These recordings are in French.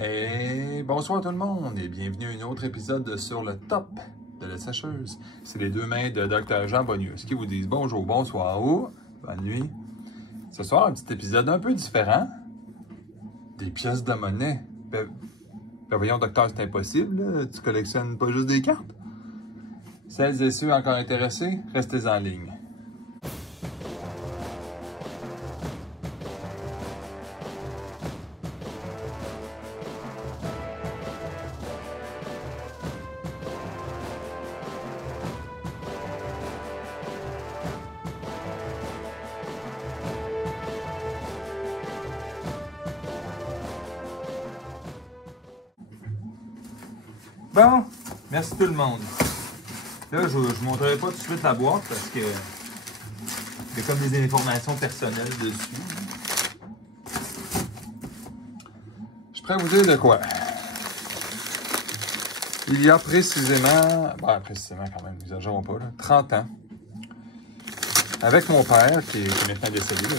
Et bonsoir tout le monde et bienvenue à un autre épisode sur le top de la sécheuse. C'est les deux mains de Dr Jean Bonnieux qui vous disent bonjour, bonsoir ou bonne nuit. Ce soir, un petit épisode un peu différent. Des pièces de monnaie. Ben voyons, docteur, c'est impossible, là. Tu collectionnes pas juste des cartes. Celles et ceux encore intéressés, restez en ligne. Bon, merci tout le monde. Là, je ne vous montrerai pas tout de suite la boîte parce que il y a comme des informations personnelles dessus. Je suis prêt à vous dire de quoi. Il y a précisément, précisément quand même, n'exagérons pas, là, 30 ans, avec mon père, qui est maintenant décédé, là,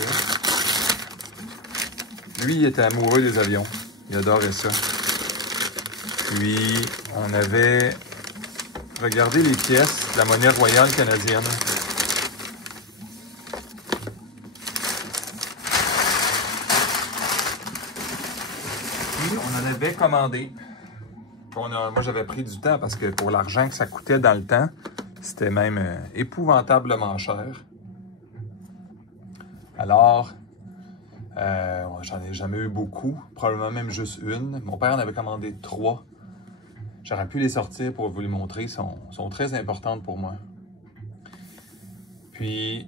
lui, il était amoureux des avions. Il adorait ça. Puis, on avait regardé les pièces de la monnaie royale canadienne. Puis, on en avait commandé. Moi, j'avais pris du temps parce que pour l'argent que ça coûtait dans le temps, c'était même épouvantablement cher. Alors, j'en ai jamais eu beaucoup, probablement même juste une. Mon père en avait commandé 3. J'aurais pu les sortir pour vous les montrer. Ils sont très importantes pour moi. Puis,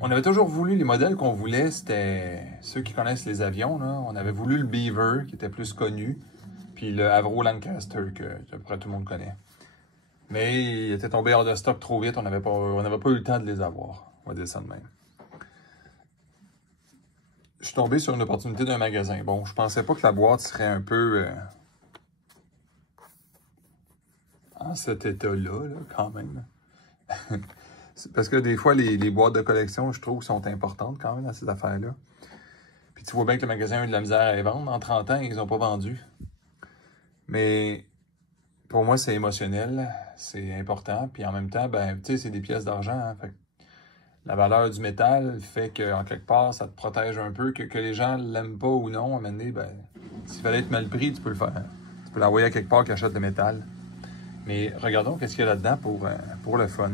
on avait toujours voulu, les modèles qu'on voulait, c'était ceux qui connaissent les avions, là. On avait voulu le Beaver, qui était plus connu, puis le Avro Lancaster, que à peu près tout le monde connaît. Mais il était tombé hors de stock trop vite, on n'avait pas eu le temps de les avoir. On va dire ça de même. Je suis tombé sur une opportunité d'un magasin. Bon, je pensais pas que la boîte serait un peu en cet état-là, là, quand même. Parce que des fois, les boîtes de collection, je trouve, sont importantes quand même dans ces affaires-là. Puis tu vois bien que le magasin a eu de la misère à les vendre. En 30 ans, ils n'ont pas vendu. Mais pour moi, c'est émotionnel, c'est important. Puis en même temps, ben, tu sais, c'est des pièces d'argent. Hein, fait que la valeur du métal fait qu'en quelque part, ça te protège un peu. Que les gens l'aiment pas ou non, à un moment donné, ben, s'il fallait être mal pris, tu peux le faire. Tu peux l'envoyer à quelque part qui achète le métal. Mais regardons qu'est-ce qu'il y a là-dedans pour le fun.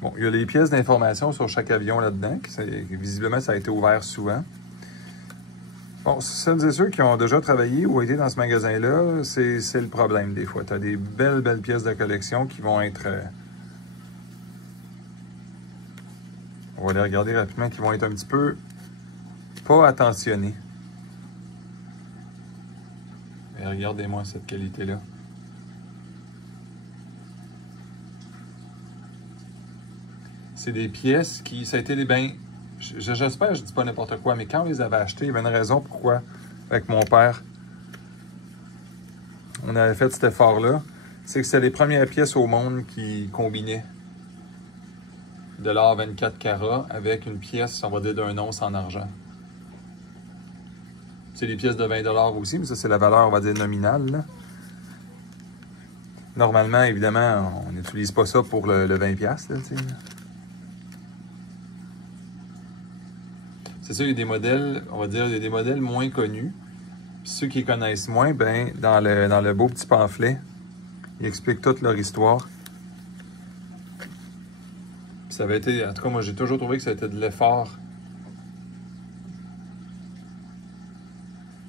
Bon, il y a les pièces d'information sur chaque avion là-dedans. Visiblement, ça a été ouvert souvent. Bon, celles et ceux qui ont déjà travaillé ou été dans ce magasin-là, c'est le problème des fois. Tu as des belles pièces de collection qui vont être... on va les regarder rapidement, qui vont être un petit peu pas attentionnées. Et regardez-moi cette qualité-là. C'est des pièces qui... Ça a été des bains... J'espère que je ne dis pas n'importe quoi, mais quand on les avait achetées, il y avait une raison pourquoi, avec mon père, on avait fait cet effort-là. C'est que c'était les premières pièces au monde qui combinaient de l'or 24 carats avec une pièce, on va dire, d'un once en argent. C'est des pièces de 20 $ aussi, mais ça, c'est la valeur, on va dire, nominale, là. Normalement, évidemment, on n'utilise pas ça pour le 20$, là, tu sais. C'est sûr, il y a des modèles, on va dire, il y a des modèles moins connus. Puis ceux qui connaissent moins, ben, dans le beau petit pamphlet, ils expliquent toute leur histoire. Puis ça avait été, en tout cas, moi, j'ai toujours trouvé que ça a été de l'effort.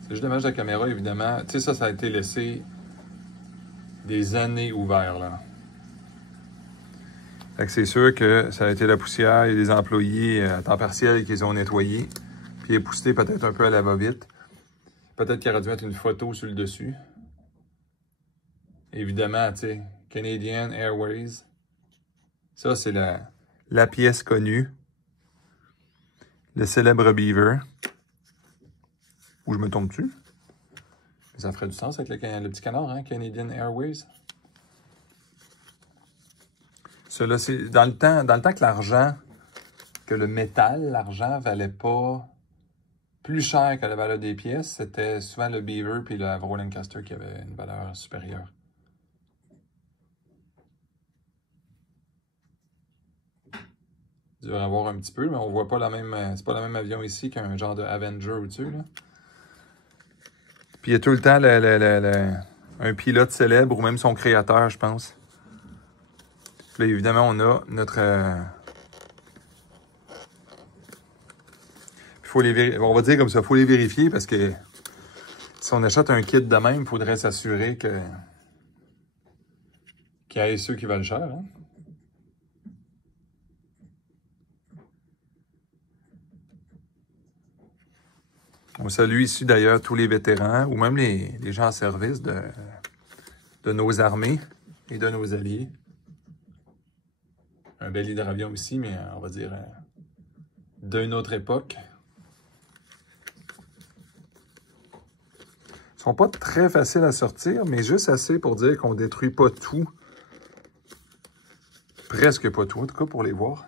C'est juste dommage de la caméra, évidemment. Tu sais, ça a été laissé des années ouvert, là. Fait que c'est sûr que ça a été la poussière. Il y a des employés à temps partiel qui les ont nettoyés. Puis époussés peut-être un peu à la va-vite. Peut-être qu'il aurait dû mettre une photo sur le dessus. Évidemment, tu sais, Canadian Airways. Ça, c'est la pièce connue. Le célèbre Beaver. Où je me tombe dessus. Ça ferait du sens avec le petit canard, hein, Canadian Airways. Cela, c'est dans le temps que l'argent que le métal, l'argent, valait pas plus cher que la valeur des pièces. C'était souvent le Beaver puis le Avro Lancaster qui avait une valeur supérieure. Dur à voir un petit peu, mais on voit pas la même. C'est pas le même avion ici qu'un genre de Avenger au-dessus, là. Puis il y a tout le temps un pilote célèbre ou même son créateur, je pense. Puis là, évidemment, on a notre. On va dire comme ça, il faut les vérifier parce que si on achète un kit de même, il faudrait s'assurer qu'il y ait ceux qui valent cher. Hein? On salue ici d'ailleurs tous les vétérans ou même les gens en service de nos armées et de nos alliés. Un bel hydravion aussi, mais on va dire d'une autre époque. Ils sont pas très faciles à sortir, mais juste assez pour dire qu'on détruit pas tout. Presque pas tout, en tout cas pour les voir.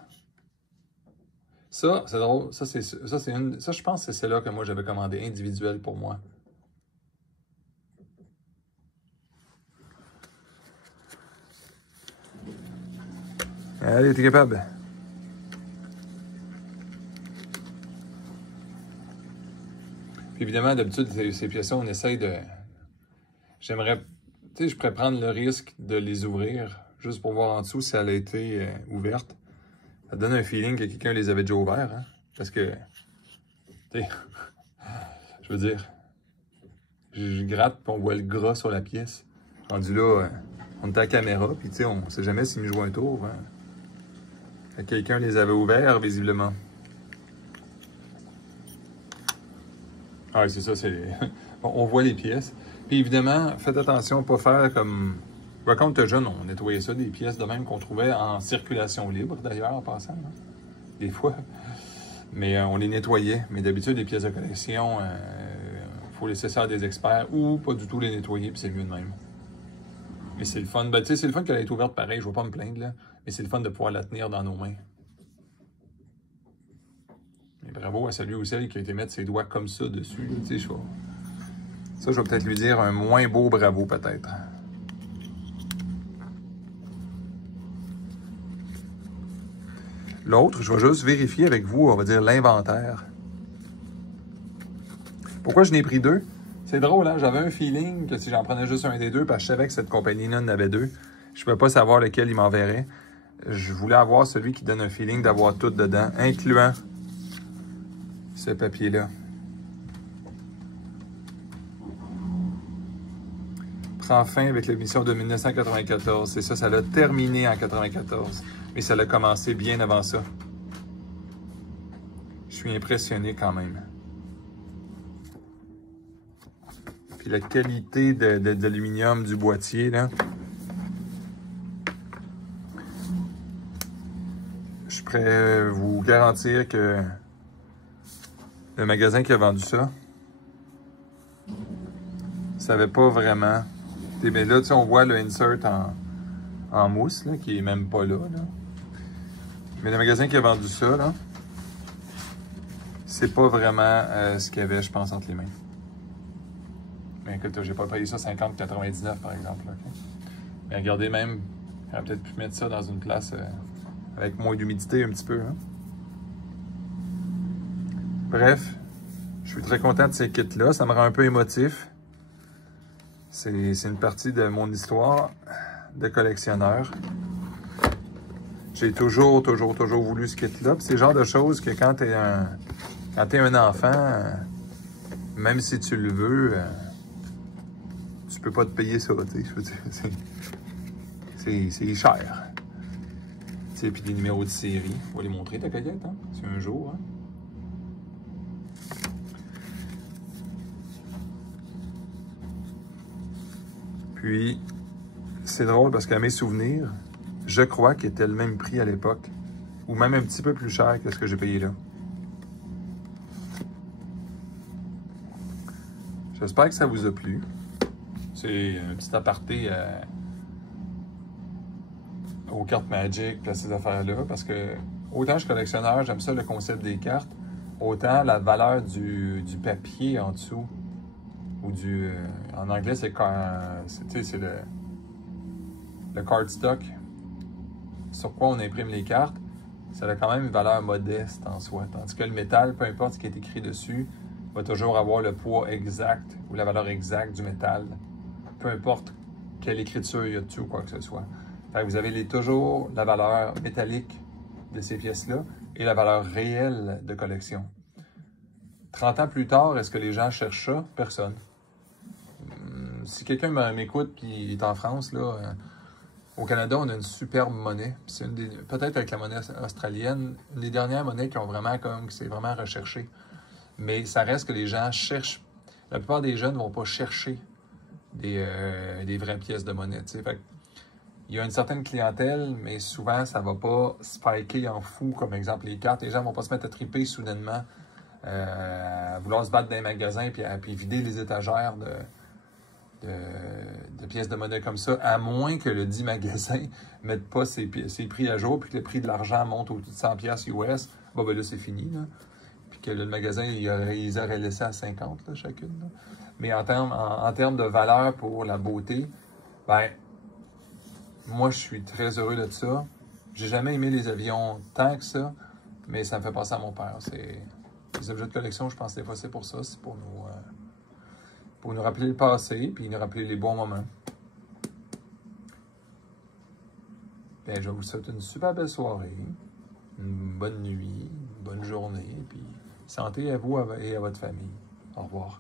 Ça, c'est drôle. Ça, je pense que c'est celle-là que moi j'avais commandé individuelle pour moi. Allez, t'es capable. Puis évidemment, d'habitude, ces pièces-là, on essaye de... J'aimerais... Tu sais, je pourrais prendre le risque de les ouvrir, juste pour voir en dessous si elle a été ouverte. Ça donne un feeling que quelqu'un les avait déjà ouverts, hein? Parce que... Tu sais... je veux dire... Je gratte, puis on voit le gras sur la pièce. Rendu là, on est à la caméra, puis tu sais, on sait jamais s'il me joue un tour. Hein? Quelqu'un les avait ouverts, visiblement. Ah oui, c'est ça, c'est... on voit les pièces. Puis évidemment, faites attention à ne pas faire comme... Ben, quand on était jeune, on nettoyait ça, des pièces de même qu'on trouvait en circulation libre, d'ailleurs, en passant. Hein? Des fois. Mais on les nettoyait. Mais d'habitude, les pièces de collection, faut laisser ça à des experts ou pas du tout les nettoyer, puis c'est mieux de même. Mais c'est le fun. Ben, tu sais, c'est le fun qu'elle ait été ouverte pareil, je ne vais pas me plaindre, là. Mais c'est le fun de pouvoir la tenir dans nos mains. Et bravo à celui ou celle qui a été mettre ses doigts comme ça dessus. Tu sais, ça, je vais peut-être lui dire un moins beau bravo, peut-être. L'autre, je vais juste vérifier avec vous, on va dire l'inventaire. Pourquoi je n'ai pris deux? C'est drôle, hein? J'avais un feeling que si j'en prenais juste un des deux, parce que je savais que cette compagnie-là en avait deux, je ne pouvais pas savoir lequel il m'enverrait. Je voulais avoir celui qui donne un feeling d'avoir tout dedans, incluant ce papier-là. Prend fin avec l'émission de 1994. C'est ça, ça l'a terminé en 1994. Mais ça l'a commencé bien avant ça. Je suis impressionné quand même. Puis la qualité d'aluminium du boîtier, là. Je suis prêt à vous garantir que le magasin qui a vendu ça savait pas vraiment. Mais là, tu sais, on voit le insert en mousse, là, qui est même pas là. Mais le magasin qui a vendu ça, là, c'est pas vraiment ce qu'il y avait, je pense, entre les mains. Mais écoute, j'ai pas payé ça 50,99 par exemple. Là, okay? Mais regardez même, j'aurais peut-être pu mettre ça dans une place avec moins d'humidité un petit peu. Hein? Bref, je suis très content de ces kits-là. Ça me rend un peu émotif. C'est une partie de mon histoire de collectionneur. J'ai toujours voulu ce kit-là. C'est le genre de choses que quand tu es un enfant, même si tu le veux, tu peux pas te payer ça. C'est cher. Puis des numéros de série. On va les montrer, ta coquette, hein? C'est un jour. Hein? Puis, c'est drôle parce qu'à mes souvenirs, je crois qu'il était le même prix à l'époque, ou même un petit peu plus cher que ce que j'ai payé là. J'espère que ça vous a plu. C'est un petit aparté aux cartes Magic, à ces affaires-là, parce que autant je suis collectionneur, j'aime ça le concept des cartes, autant la valeur du papier en dessous, ou en anglais, c'est le cardstock, sur quoi on imprime les cartes, ça a quand même une valeur modeste en soi. Tandis que le métal, peu importe ce qui est écrit dessus, va toujours avoir le poids exact ou la valeur exacte du métal, peu importe quelle écriture il y a dessus ou quoi que ce soit. Fait que vous avez toujours la valeur métallique de ces pièces-là et la valeur réelle de collection. 30 ans plus tard, est-ce que les gens cherchent ça? Personne. Si quelqu'un m'écoute et il est en France, là, au Canada, on a une superbe monnaie. C'est peut-être avec la monnaie australienne, une des dernières monnaies qui s'est vraiment recherchée. Mais ça reste que les gens cherchent. La plupart des jeunes ne vont pas chercher des vraies pièces de monnaie. Fait, il y a une certaine clientèle, mais souvent, ça ne va pas spiker en fou, comme exemple les cartes. Les gens ne vont pas se mettre à triper soudainement, à vouloir se battre dans les magasins puis vider les étagères de pièces de monnaie comme ça, à moins que le dit magasin ne mette pas ses prix à jour, puis que le prix de l'argent monte au-dessus de 100$ US, ben là, c'est fini. Là. Puis que le magasin, ils auraient laissé à 50 là, chacune. Là. Mais en termes de valeur pour la beauté, ben, moi, je suis très heureux de ça. J'ai jamais aimé les avions tant que ça, mais ça me fait penser à mon père. Les objets de collection, je pense que des fois, c'est pour ça. C'est pour nous rappeler le passé, puis nous rappeler les bons moments. Bien, je vous souhaite une super belle soirée, une bonne nuit, une bonne journée, puis santé à vous et à votre famille. Au revoir.